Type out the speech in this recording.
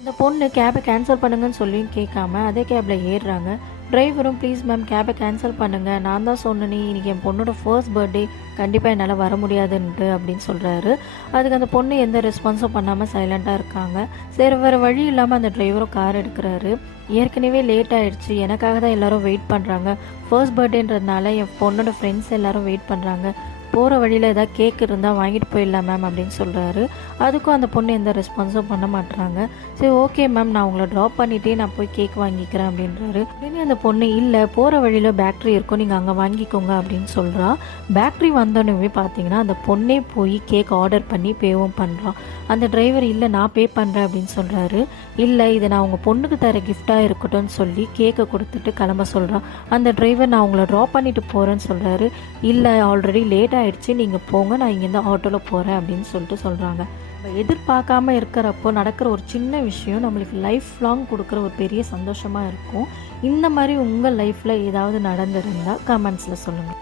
இந்த பொண்ணு கேபை கேன்சல் பண்ணுங்கன்னு சொல்லியும் கேட்காம அதே கேபில் ஏறுறாங்க. டிரைவரும் ப்ளீஸ் மேம் கேபை கேன்சல் பண்ணுங்கள், நான் தான் சொன்னேனே இன்றைக்கி என் பொண்ணோட ஃபர்ஸ்ட் பர்த்டே, கண்டிப்பாக என்னால் வர முடியாதுன்ட்டு அப்படின்னு சொல்கிறாரு. அதுக்கு அந்த பொண்ணு எந்த ரெஸ்பான்ஸும் பண்ணாமல் சைலண்ட்டாக இருக்காங்க. சரி வேறு வழி இல்லாமல் அந்த டிரைவரும் கார் எடுக்கிறாரு. ஏற்கனவே லேட் ஆகிடுச்சு, எனக்காக தான் எல்லோரும் வெயிட் பண்ணுறாங்க, ஃபர்ஸ்ட் பர்த்டேன்றதுனால என் பொண்ணோட ஃப்ரெண்ட்ஸ் எல்லோரும் வெயிட் பண்ணுறாங்க, போகிற வழியில் ஏதாவது கேக் இருந்தால் வாங்கிட்டு போயிடலாம் மேம் அப்படின்னு சொல்கிறாரு. அதுக்கும் அந்த பொண்ணு எந்த ரெஸ்பான்ஸும் பண்ண மாட்டுறாங்க. சரி ஓகே மேம், நான் உங்களை ட்ராப் பண்ணிவிட்டே நான் போய் கேக் வாங்கிக்கிறேன் அப்படின்றாரு. அப்படின்னு அந்த பொண்ணு இல்லை போகிற வழியில் பேக்ட்ரி இருக்கும், நீங்கள் அங்கே வாங்கிக்கோங்க அப்படின்னு சொல்கிறா. பேக்ட்ரி வந்தோடனே பார்த்தீங்கன்னா அந்த பொண்ணே போய் கேக் ஆர்டர் பண்ணி பேவும் பண்ணுறான். அந்த டிரைவர் இல்லை நான் பே பண்ணுறேன் அப்படின்னு சொல்கிறாரு. இல்லை இதை நான் உங்கள் பொண்ணுக்கு தர கிஃப்டாக இருக்கட்டும்னு சொல்லி கேக்கை கொடுத்துட்டு கிளம்ப சொல்கிறான். அந்த டிரைவர் நான் உங்களை ட்ராப் பண்ணிவிட்டு போகிறேன்னு சொல்கிறாரு. இல்லை ஆல்ரெடி லேட் ஆகிடுச்சு, நீங்கள் போங்க, நான் இங்கேருந்து ஆட்டோவில் போகிறேன் அப்படின்னு சொல்கிறாங்க. நம்ம எதிர்பார்க்காம இருக்கிறப்போ நடக்கிற ஒரு சின்ன விஷயம் நம்மளுக்கு லைஃப் லாங் கொடுக்குற ஒரு பெரிய சந்தோஷமாக இருக்கும். இந்த மாதிரி உங்கள் லைஃப்பில் ஏதாவது நடந்திருந்தால் கமெண்ட்ஸில் சொல்லுங்கள்.